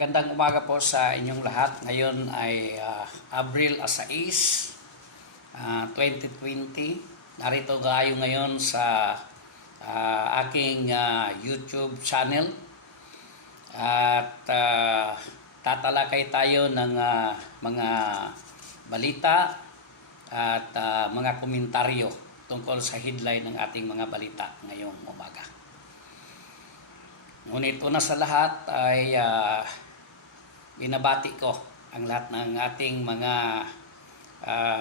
Magandang umaga po sa inyong lahat. Ngayon ay Abril 6, 2020. Narito tayo ngayon sa aking YouTube channel. At tatalakay tayo ng mga balita at mga komentaryo tungkol sa headline ng ating mga balita ngayong umaga. Ngunit una sa lahat ay binabati ko ang lahat ng ating mga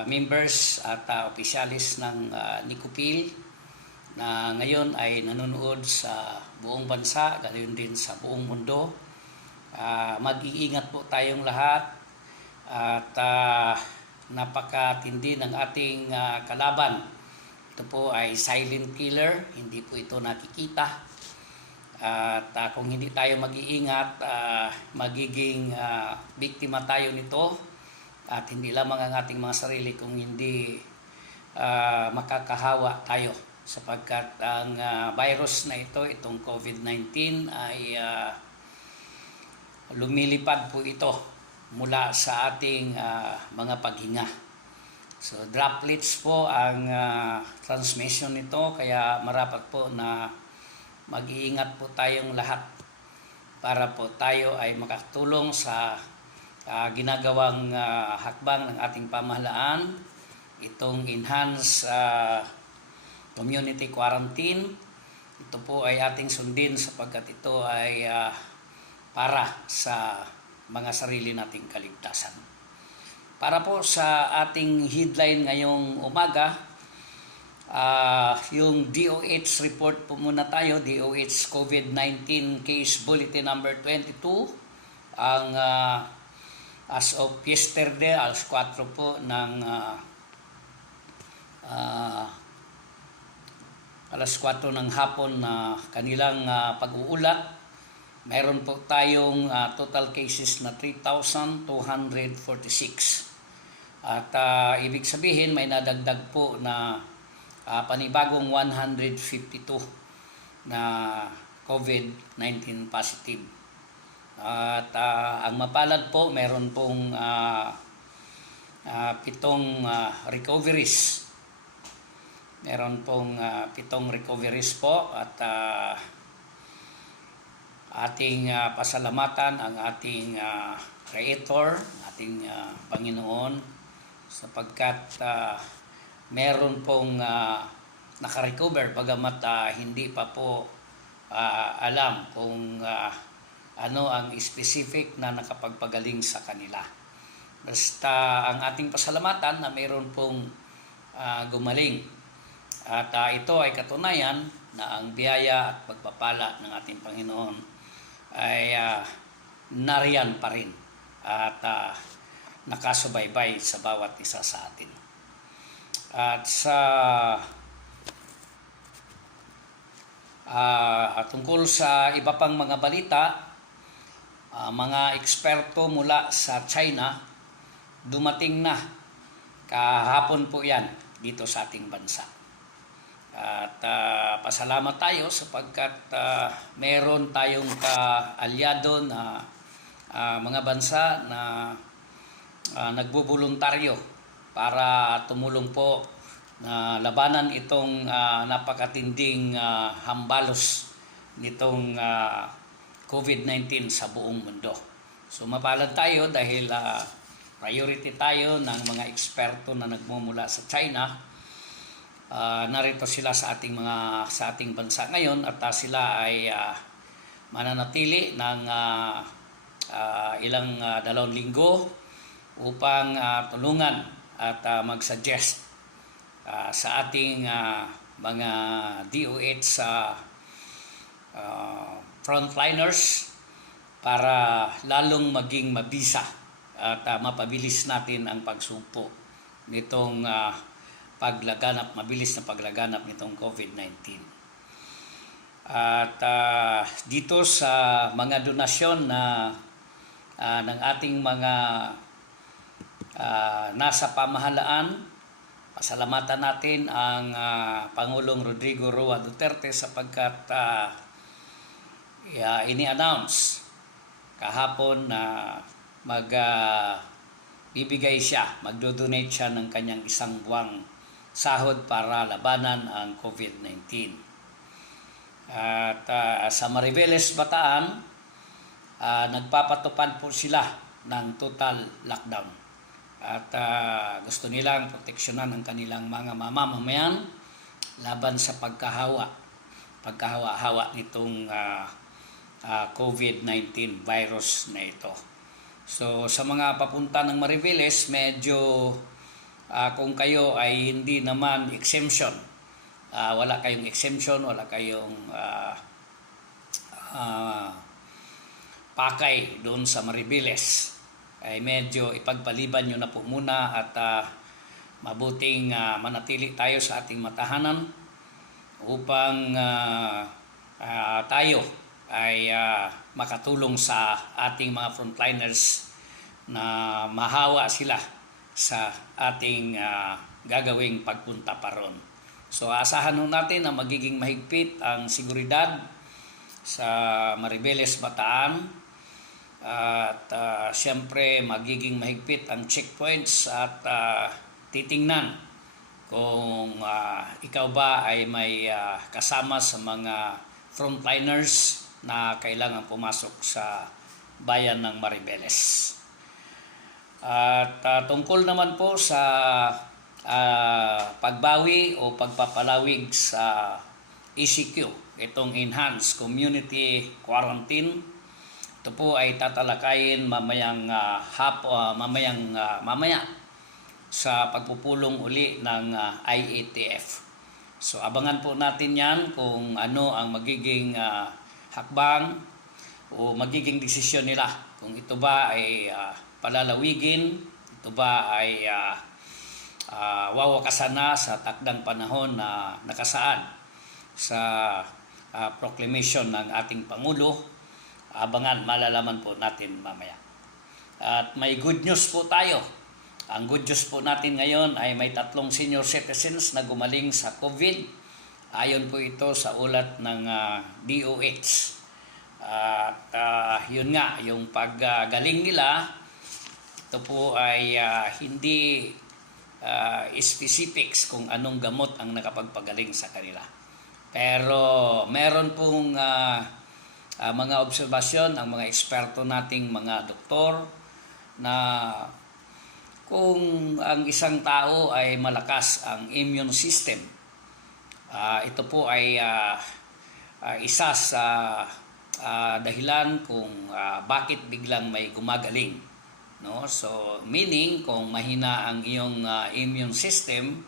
members at opisyalis ng Nicopil na ngayon ay nanonood sa buong bansa, gayon din sa buong mundo. Mag-iingat po tayong lahat at napakatindi ng ating kalaban. Ito po ay silent killer, hindi po ito nakikita. At kung hindi tayo mag-iingat, magiging biktima tayo nito at hindi lamang ang ating mga sarili kung hindi makakahawa tayo sapagkat ang virus na ito, itong COVID-19 ay lumilipad po ito mula sa ating mga paghinga. So droplets po ang transmission nito, kaya marapat po na mag-iingat po tayong lahat para po tayo ay makatulong sa ginagawang hakbang ng ating pamahalaan, itong enhanced community quarantine. Ito po ay ating sundin sapagkat ito ay para sa mga sarili nating kaligtasan. Para po sa ating headline ngayong umaga, yung DOH report po muna tayo, DOH COVID-19 Case Bulletin number 22. Ang as of yesterday, alas 4 po ng alas 4 ng hapon na kanilang pag-uulat. Mayroon po tayong total cases na 3,246. At ibig sabihin may nadagdag po na panibagong 152 na COVID-19 positive. At ang mapalad po, meron pong 7 recoveries. Meron pong 7 recoveries po at ating pasalamatan ang ating Creator, ating Panginoon, sapagkat meron pong nakarecover bagamat hindi pa po alam kung ano ang specific na nakapagpagaling sa kanila. Basta ang ating pasalamatan na meron pong gumaling. At ito ay katunayan na ang biyaya at pagpapala ng ating Panginoon ay nariyan pa rin at nakasubaybay sa bawat isa sa atin. At sa tungkol sa iba pang mga balita, mga eksperto mula sa China dumating na kahapon po yan dito sa ating bansa. At pasalamat tayo sapagkat meron tayong kaalyado na mga bansa na nagboboluntaryo para tumulong po na labanan itong napakatinding hambalos nitong COVID-19 sa buong mundo. So mapalad tayo dahil priority tayo ng mga eksperto na nagmumula sa China. Narito sila sa ating bansa ngayon at sila ay mananatili ng ilang 2 linggo upang tulungan at mag-suggest sa ating mga DOH frontliners para lalong maging mabisa at mapabilis natin ang pagsugpo nitong mabilis na paglaganap nitong COVID-19. At dito sa mga donasyon na ng ating mga nasa pamahalaan, pasalamatan natin ang Pangulong Rodrigo Roa Duterte sapagkat ini-announce kahapon na bibigay siya, magdo-donate siya ng kanyang isang buwang sahod para labanan ang COVID-19. At sa Maribeles, Bataan, nagpapatupad po sila ng total lockdown. At gusto nilang proteksyonan ang kanilang mga mamamayan laban sa pagkahawa-hawa nitong COVID-19 virus na ito. So sa mga papunta ng Maribeles, medyo kung kayo ay hindi naman exemption, wala kayong exemption, wala kayong pakay doon sa Maribeles, ay medyo ipagpaliban nyo na po muna at mabuting manatili tayo sa ating matahanan upang tayo ay makatulong sa ating mga frontliners na mahawa sila sa ating gagawing pagpunta pa ron. So asahan natin na magiging mahigpit ang seguridad sa Maribeles, Bataan. At siyempre magiging mahigpit ang checkpoints at titingnan kung ikaw ba ay may kasama sa mga frontliners na kailangan pumasok sa bayan ng Maribeles. At tungkol naman po sa pagbawi o pagpapalawig sa ECQ, itong Enhanced Community Quarantine, ito po ay tatalakayin mamaya sa pagpupulong uli ng IATF. So abangan po natin yan kung ano ang magiging hakbang o magiging desisyon nila. Kung ito ba ay palalawigin, ito ba ay wawakasan na sa takdang panahon na nakasaad sa proclamation ng ating Pangulo. Abangan, malalaman po natin mamaya. At may good news po tayo. Ang good news po natin ngayon ay may 3 senior citizens na gumaling sa COVID. Ayon po ito sa ulat ng DOH. At yun nga, yung paggaling nila, ito po ay hindi specifics kung anong gamot ang nakapagpagaling sa kanila. Pero meron pong mga obserbasyon ang mga eksperto nating mga doktor na kung ang isang tao ay malakas ang immune system, ito po ay isa sa dahilan kung bakit biglang may gumagaling, no? So meaning kung mahina ang iyong immune system,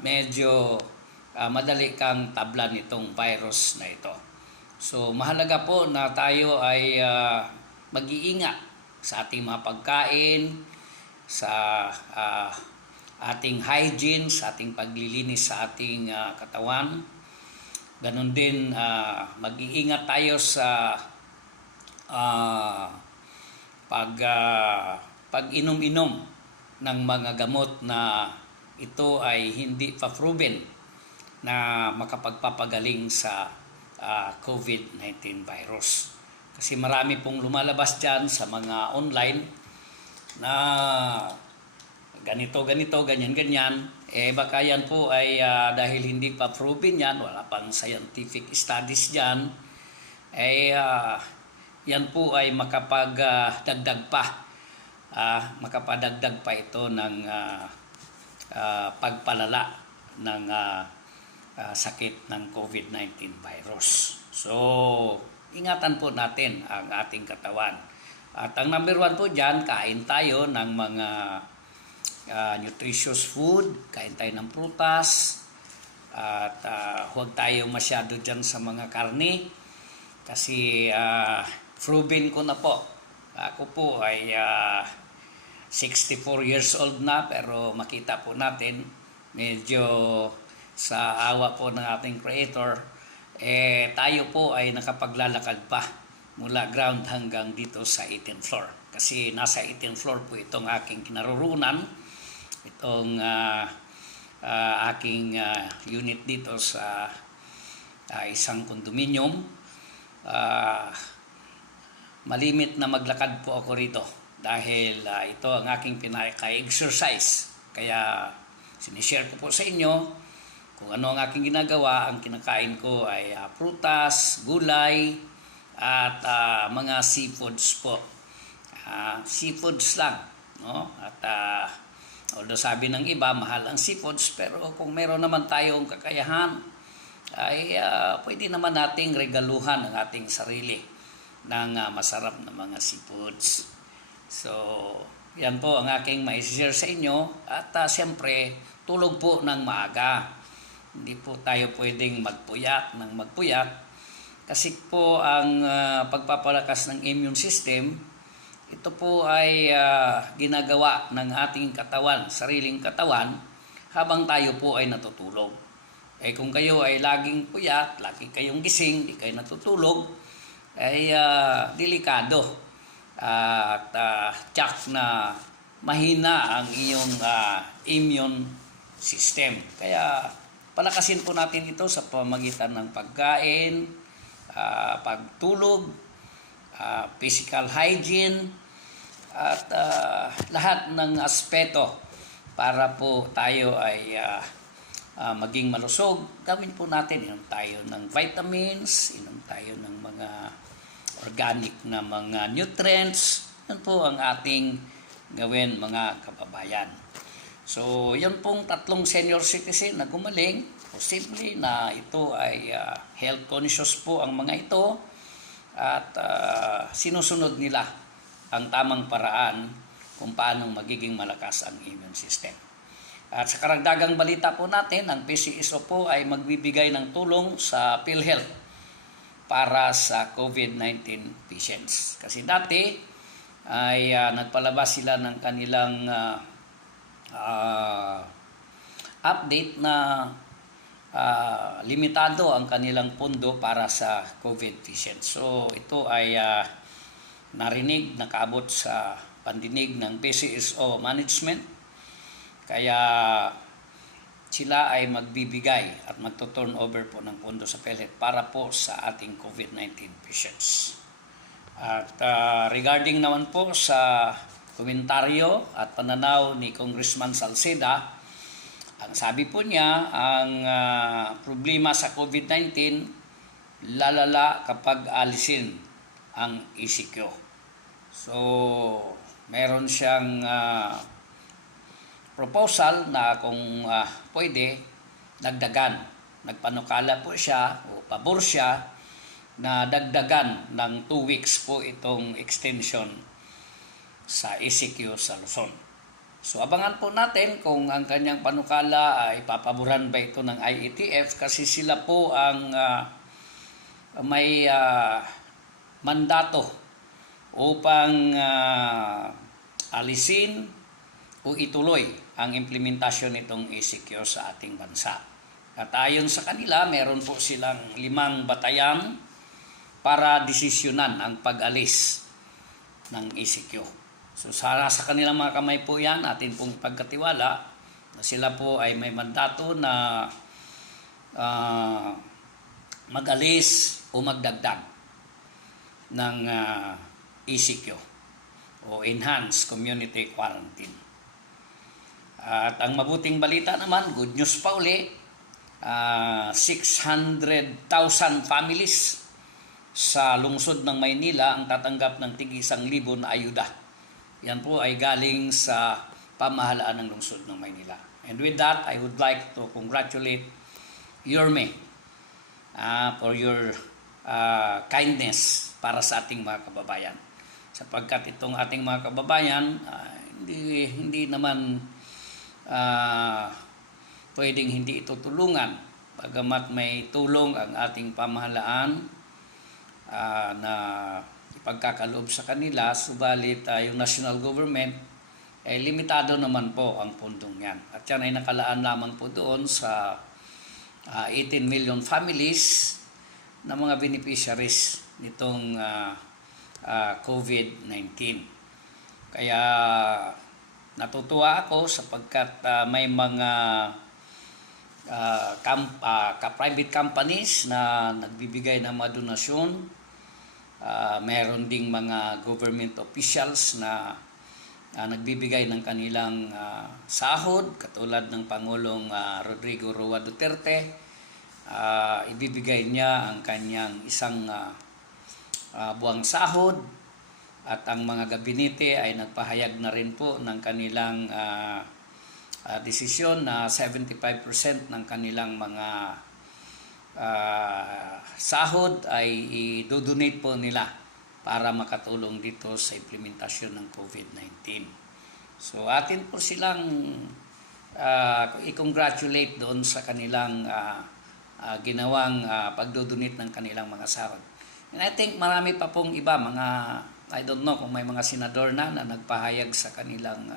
medyo madali kang tablan nitong virus na ito. So mahalaga po na tayo ay mag-iingat sa ating mga pagkain, sa ating hygiene, sa ating paglilinis sa ating katawan. Ganon din mag-iingat tayo sa pag-inom-inom ng mga gamot na ito ay hindi pa-proven na makapagpapagaling sa COVID-19 virus. Kasi marami pong lumalabas dyan sa mga online na ganito, ganyan. Baka yan po ay dahil hindi pa proven yan, wala pang scientific studies dyan, yan po ay makapadagdag pa ito ng pagpalala ng sakit ng COVID-19 virus. So, ingatan po natin ang ating katawan. At ang number 1 po dyan, kain tayo ng mga nutritious food, kain tayo ng prutas, at huwag tayo masyado dyan sa mga karne, kasi proven ko na po. Ako po ay 64 years old na, pero makita po natin, medyo sa awa po ng ating Creator, tayo po ay nakapaglalakad pa mula ground hanggang dito sa 18th floor. Kasi nasa 18th floor po itong aking kinarurunan, itong aking unit dito sa isang condominium. malimit na maglakad po ako rito dahil ito ang aking pinaka-exercise. Kaya sinishare ko po sa inyo kung ano ang aking ginagawa. Ang kinakain ko ay prutas, gulay, at mga seafoods po. Seafoods lang, no? At although sabi ng iba mahal ang seafoods, pero kung meron naman tayong kakayahan ay pwede naman nating regaluhan ang ating sarili ng masarap na mga seafoods. So yan po ang aking ma-share sa inyo. At siyempre, tulog po ng maaga. Hindi po tayo pwedeng magpuyat ng magpuyat. Kasi po ang pagpapalakas ng immune system, ito po ay ginagawa ng ating katawan, sariling katawan, habang tayo po ay natutulog. Kung kayo ay laging puyat, lagi kayong gising, di kayo natutulog, ay delikado. At tiyak na mahina ang iyong immune system. Kaya palakasin po natin ito sa pamamagitan ng pagkain, pagtulog, physical hygiene, at lahat ng aspeto para po tayo ay maging malusog. Gawin po natin, inom tayo ng vitamins, inom tayo ng mga organic na mga nutrients. Yan po ang ating gawin, mga kababayan. So, yan pong tatlong senior citizen na gumaling. Posible na ito ay health conscious po ang mga ito at sinusunod nila ang tamang paraan kung paano magiging malakas ang immune system. At sa karagdagang balita po natin, ang PCSO po ay magbibigay ng tulong sa PhilHealth para sa COVID-19 patients. Kasi dati ay nagpalabas sila ng kanilang update na limitado ang kanilang pondo para sa COVID patients. So ito ay narinig, nakaabot sa pandinig ng PCSO management. Kaya sila ay magbibigay at magto-turn over po ng pondo sa PhilHealth para po sa ating COVID-19 patients. At regarding naman po sa komentaryo at pananaw ni Congressman Salceda, ang sabi po niya, ang problema sa COVID-19 lalala kapag alisin ang ECQ. So, meron siyang proposal na kung pwede, dagdagan. Nagpanukala po siya o pabor siya na dagdagan ng 2 weeks po itong extension sa ECQ sa Luzon. So abangan po natin kung ang kanyang panukala ay papaboran ba ito ng IATF, kasi sila po ang may mandato upang alisin o ituloy ang implementasyon nitong ECQ sa ating bansa. At ayon sa kanila, meron po silang 5 batayan para desisyonan ang pag-alis ng ECQ. So sa kanilang mga kamay po yan, atin pong pagkatiwala na sila po ay may mandato na mag-alis o magdagdag ng ECQ o Enhanced Community Quarantine. At ang mabuting balita naman, good news pa uli, 600,000 families sa lungsod ng Maynila ang tatanggap ng tig-1,000 na ayuda. Yan po ay galing sa pamahalaan ng lungsod ng Maynila. And with that, I would like to congratulate Yorme for your kindness para sa ating mga kababayan. Sapagkat itong ating mga kababayan, hindi naman pwedeng hindi ito tulungan. Bagamat may tulong ang ating pamahalaan na ipagkakaloob sa kanila, subalit yung national government ay limitado naman po ang pundong yan. At yan ay nakalaan lamang po doon sa 18 million families na mga beneficiaries nitong COVID-19. Kaya natutuwa ako sapagkat may mga private companies na nagbibigay ng mga donasyon Meron ding mga government officials na nagbibigay ng kanilang sahod, katulad ng Pangulong Rodrigo Roa Duterte. Ibibigay niya ang kanyang isang buwang sahod, at ang mga gabinete ay nagpahayag na rin po ng kanilang desisyon na 75% ng kanilang mga sahod ay i-donate po nila para makatulong dito sa implementasyon ng COVID-19. So atin po silang i-congratulate doon sa kanilang ginawang pagdodonate ng kanilang mga sahod. And I think marami pa pong iba, I don't know kung may mga senador na nagpahayag sa kanilang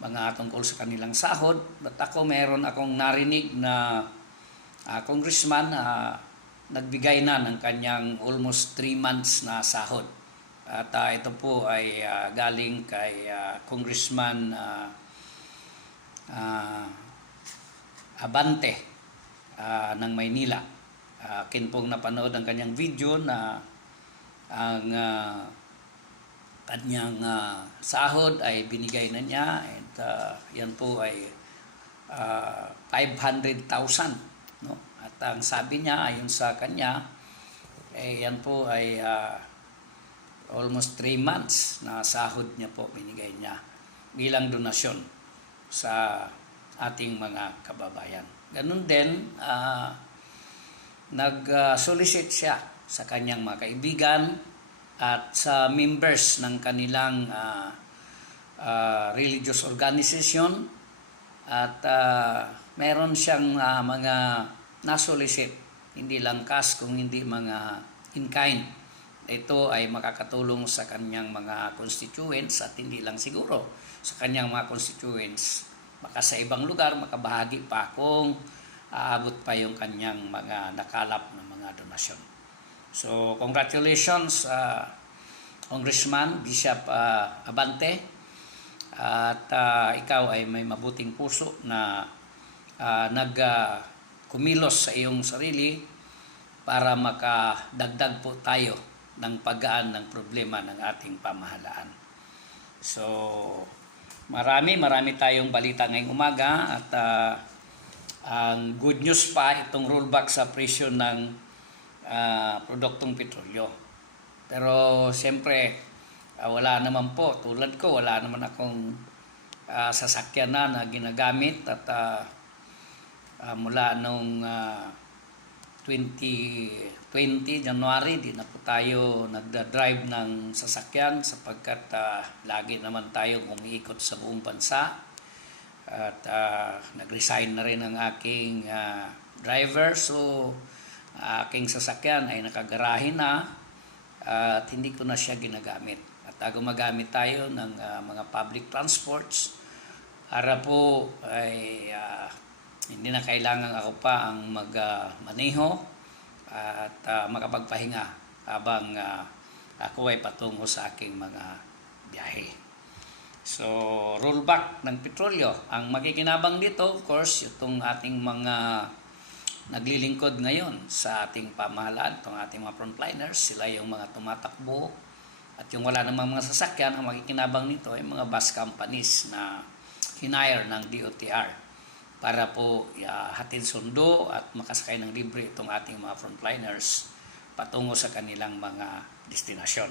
mga tungkol sa kanilang sahod. But ako, meron akong narinig na congressman nagbigay na ng kanyang almost 3 months na sahod. At ito po ay galing kay Congressman Abante ng Maynila. Akin pong napanood ang kanyang video na ang kanyang sahod ay binigay na niya, at yan po ay 500,000, no? At ang sabi niya, ayon sa kanya, yan po ay almost 3 months na sahod niya po binigay niya bilang donasyon sa ating mga kababayan. Ganun din, nag-solicit siya sa kanyang mga kaibigan at sa members ng kanilang religious organization, at meron siyang mga nasolicit, hindi lang cash kung hindi mga in kind. Ito ay makakatulong sa kanyang mga constituents, at hindi lang siguro sa kanyang mga constituents, baka sa ibang lugar makabahagi pa kung aabot pa yung kanyang mga nakalap na mga donasyon. So, congratulations Congressman Bishop Abante, at ikaw ay may mabuting puso na kumilos sa iyong sarili para makadagdag po tayo ng paggaan ng problema ng ating pamahalaan. So, marami tayong balita ngayong umaga, at ang good news pa, itong rollback sa presyo ng produktong petrolyo. Pero siyempre, wala naman po, tulad ko, wala naman akong sasakyan na ginagamit, at mula nung 2020 January, di na po tayo nagda-drive ng sasakyan, sapagkat lagi naman tayong umiikot sa buong bansa, at nag-resign na rin ang aking driver. So aking sasakyan ay nakagarahe na, at hindi ko na siya ginagamit, at gumagamit tayo ng mga public transports para po ay hindi na kailangan ako pa ang magmaneho at makapagpahinga habang ako ay patungo sa aking mga biyahe. So, rollback ng petrolyo. Ang makikinabang dito, of course, itong ating mga naglilingkod ngayon sa ating pamahalaan, itong ating mga frontliners. Sila yung mga tumatakbo, at yung wala namang mga sasakyan, ang makikinabang nito ay mga bus companies na hinire ng DOTR para po hatid sundo at makasakay ng libre itong ating mga frontliners patungo sa kanilang mga destinasyon.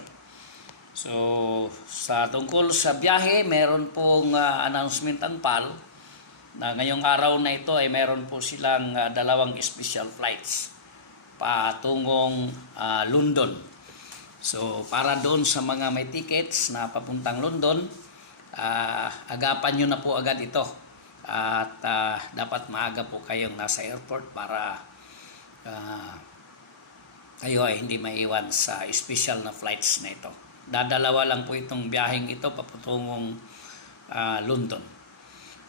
So, sa tungkol sa biyahe, meron pong announcement ang PAL na ngayong araw na ito ay meron po silang 2 special flights patungong London. So, para doon sa mga may tickets na papuntang London, agapan nyo na po agad ito. At dapat maaga po kayong nasa airport para kayo ay hindi maiwan sa special na flights na ito. Dadalawa lang po itong biyaheng ito papatungong London.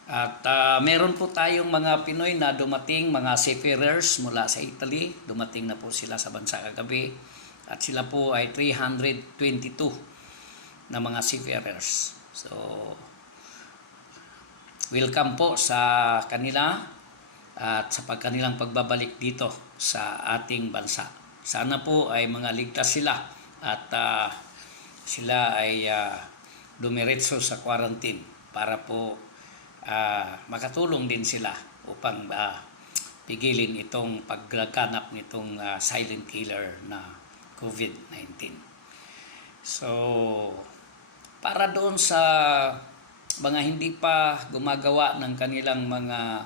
At meron po tayong mga Pinoy na dumating, mga seafarers mula sa Italy. Dumating na po sila sa bansa kagabi. At sila po ay 322 na mga seafarers. So, welcome po sa kanila at sa kanilang pagbabalik dito sa ating bansa. Sana po ay mga ligtas sila at sila ay dumiretso sa quarantine para po makatulong din sila upang pigilin itong paglaganap nitong silent killer na COVID-19. So, para doon sa mga hindi pa gumagawa ng kanilang mga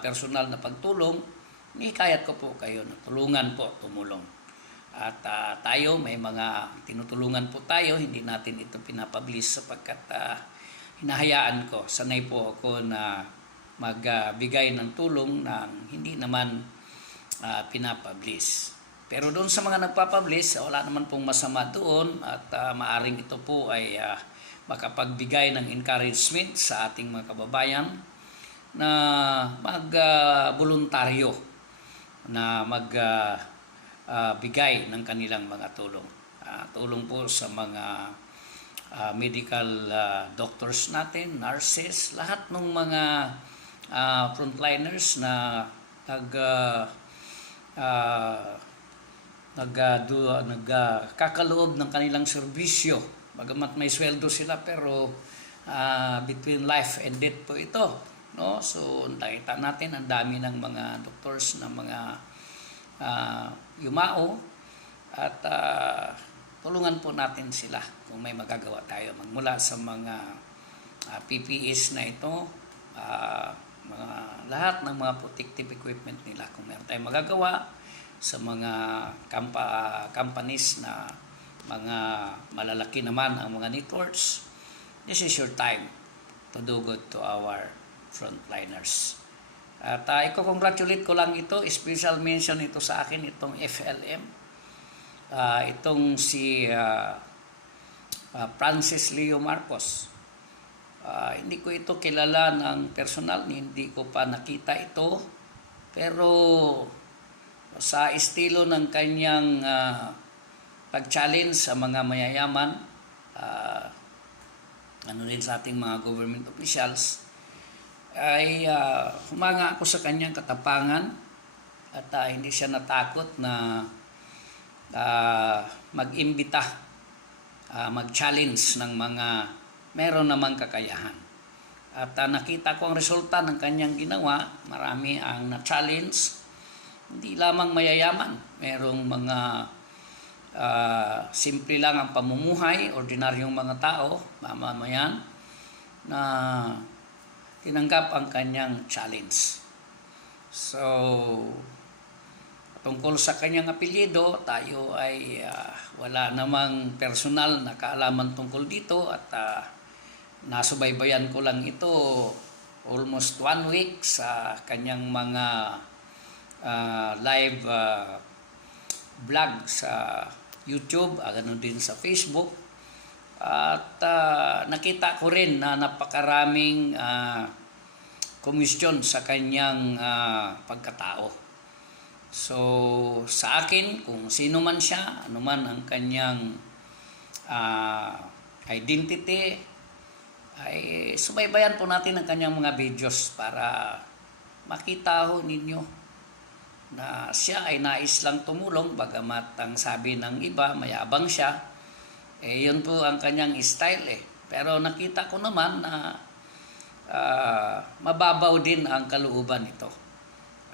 personal na pagtulong, nikayat ko po kayo na tulungan po, tumulong. At tayo, may mga tinutulungan po tayo, hindi natin ito pinapublish sapagkat hinahayaan ko, sanay po ako na magbigay ng tulong na hindi naman pinapublish. Pero doon sa mga nagpapublish, wala naman pong masama doon at maaring ito po ay makapagbigay ng encouragement sa ating mga kababayan na mag-voluntaryo na magbigay ng kanilang mga tulong. Tulong po sa mga medical doctors natin, nurses, lahat ng mga frontliners na nagkakaloob ng kanilang serbisyo. Bagamat may sweldo sila pero between life and death po ito, no? So nakita natin ang dami ng mga doctors na mga yumao at tulungan po natin sila kung may magagawa tayo magmula sa mga PPEs na ito, lahat ng mga protective equipment nila kung meron tayong magagawa sa mga companies na mga malalaki naman ang mga networks. This is your time to do good to our frontliners. At i-congratulate ko lang ito, special mention ito sa akin, itong FLM. Itong si Francis Leo Marcos. Hindi ko ito kilala ng personal, hindi ko pa nakita ito. Pero sa estilo ng kanyang pag-challenge sa mga mayayaman, rin sa ating mga government officials, ay humanga ako sa kanyang katapangan at hindi siya natakot na mag-imbita, mag-challenge ng mga meron namang kakayahan. At nakita ko ang resulta ng kanyang ginawa, marami ang na-challenge, hindi lamang mayayaman, merong mga simple lang ang pamumuhay, ordinaryong mga tao, mamamayan, na tinanggap ang kanyang challenge. So, tungkol sa kanyang apelyido, tayo ay wala namang personal na kaalaman tungkol dito at nasubaybayan ko lang ito almost 1 week sa kanyang mga live vlog sa YouTube, ganoon din sa Facebook. At nakita ko rin na napakaraming komisyon sa kanyang pagkatao. So sa akin, kung sino man siya, ano man ang kanyang identity, ay subaybayan po natin ang kanyang mga videos para makita ho ninyo na siya ay nais lang tumulong, bagamat ang sabi ng iba mayabang siya. Yun po ang kanyang style Pero nakita ko naman na mababaw din ang kalooban nito.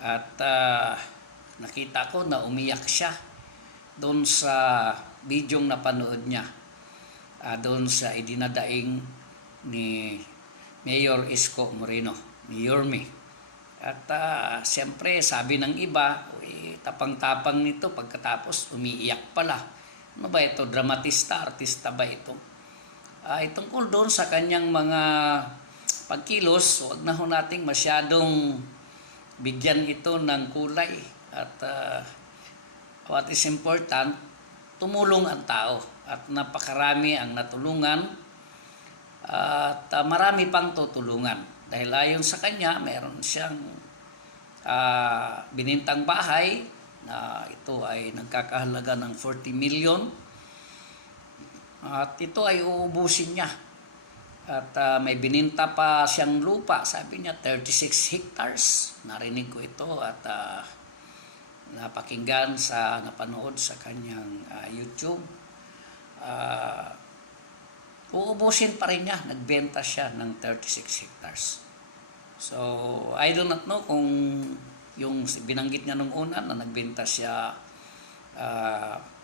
At nakita ko na umiyak siya doon sa bidyong napanood niya, doon sa idinadaing ni Mayor Isko Moreno, ni Yorme. At siyempre sabi ng iba, tapang-tapang nito, pagkatapos umiiyak pala. Ano ba ito? Dramatista? Artista ba ito? Tungkol doon sa kanyang mga pagkilos, huwag na ho nating masyadong bigyan ito ng kulay. At what is important, tumulong ang tao. At napakarami ang natulungan. At marami pang tutulungan. Dahil ayon sa kanya, meron siyang binintang bahay na ito ay nagkakahalaga ng 40 million. At ito ay uubusin niya. At may bininta pa siyang lupa. Sabi niya 36 hectares. Narinig ko ito at napakinggan, sa napanood sa kanyang YouTube. Uubusin pa rin niya. Nagbenta siya ng 36 hectares. So, I do not know kung yung binanggit niya nung una na nagbenta siya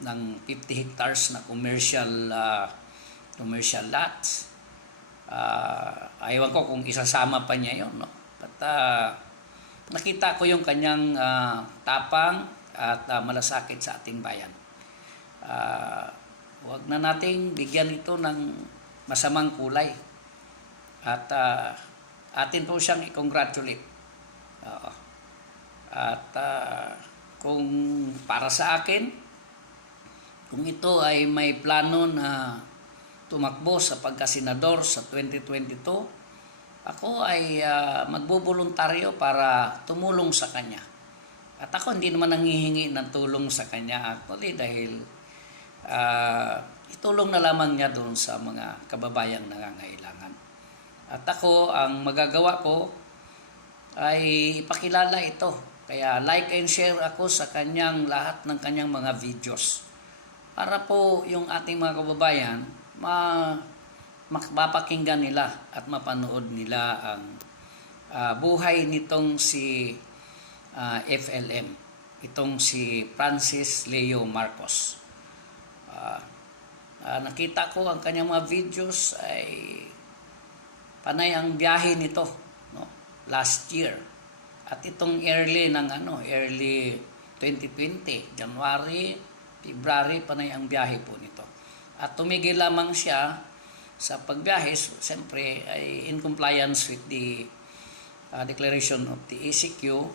ng 50 hectares na commercial lots. Ewan ko kung isasama pa niya yun, no? But nakita ko yung kanyang tapang at malasakit sa ating bayan. Huwag na nating bigyan ito ng masamang kulay. At atin po siyang i-congratulate. At kung para sa akin, kung ito ay may plano na tumakbo sa pagkasenador sa 2022, ako ay magboboluntaryo para tumulong sa kanya. At ako hindi naman nanghihingi ng tulong sa kanya actually dahil itulong na lamang niya doon sa mga kababayang nangangailangan. At ako, ang magagawa ko ay ipakilala ito. Kaya like and share ako sa kanyang lahat ng kanyang mga videos. Para po yung ating mga kababayan mapapakinggan nila at mapanood nila ang buhay nitong si FLM. Itong si Francis Leo Marcos. Nakita ko ang kanyang mga videos ay panay ang biyahe nito, no? Last year. At itong early 2020, January, February, panay ang biyahe po nito. At tumigil lamang siya sa pagbiyahe, siyempre ay in compliance with the declaration of the ECQ.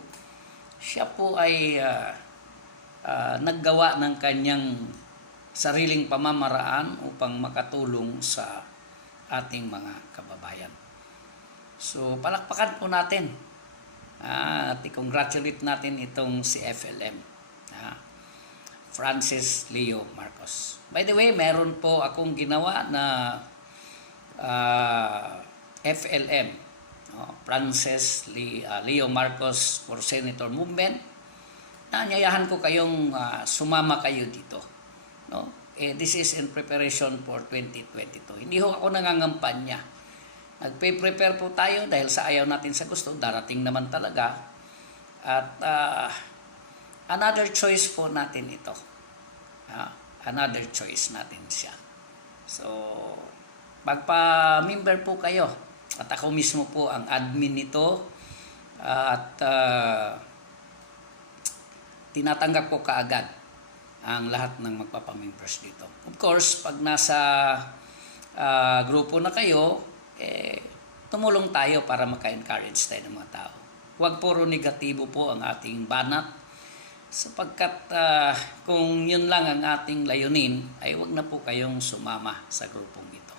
Siya po ay naggawa ng kanyang sariling pamamaraan upang makatulong sa ating mga kababayan. So, palakpakan po natin at i-congratulate natin itong si FLM, Francis Leo Marcos. By the way, meron po akong ginawa na FLM, Francis Leo Marcos for Senator Movement. Naanyayahan ko kayong sumama kayo dito. No? This is in preparation for 2022. Hindi ho ako nangangampanya. Nagpe-prepare po tayo dahil sa ayaw natin sa gusto, darating naman talaga. At another choice po natin ito. Another choice natin siya. So, magpa-member po kayo. At ako mismo po ang admin nito. At tinatanggap ko kaagad ang lahat ng magpapamembers dito. Of course, pag nasa grupo na kayo, tumulong tayo para maka-encourage tayo ng mga tao. Huwag puro negatibo po ang ating banat sapagkat kung yun lang ang ating layunin, ay huwag na po kayong sumama sa grupong ito.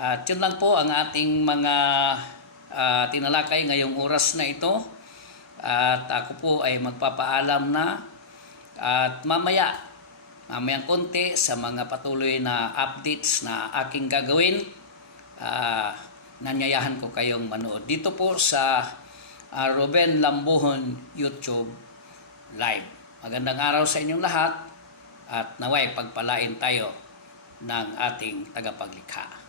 At yun lang po ang ating mga tinalakay ngayong oras na ito. At ako po ay magpapaalam na at mamayang konti sa mga patuloy na updates na aking gagawin. Nanyayahan ko kayong manood dito po sa Ruben Lambuhon YouTube Live. Magandang araw sa inyong lahat at naway pagpalain tayo ng ating tagapaglikha.